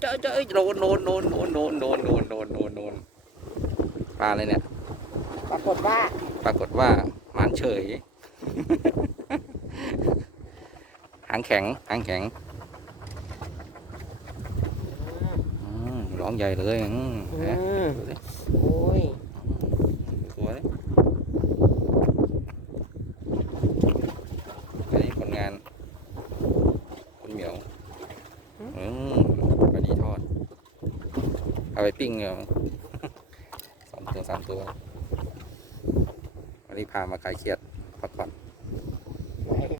เจอโดนปลาเลยเนี่ยปรากฏว่าหมานเฉย หางแข็งร้องใหญ่เลยดูสิ โอ้ยตัวนี้อันนี้ผลงานคุณเหมียวปลาดีทอดเอาไปปิ้งเหรอ2 ตัว 3 ตัววันนี้พามาคลายเครียดพักผ่อน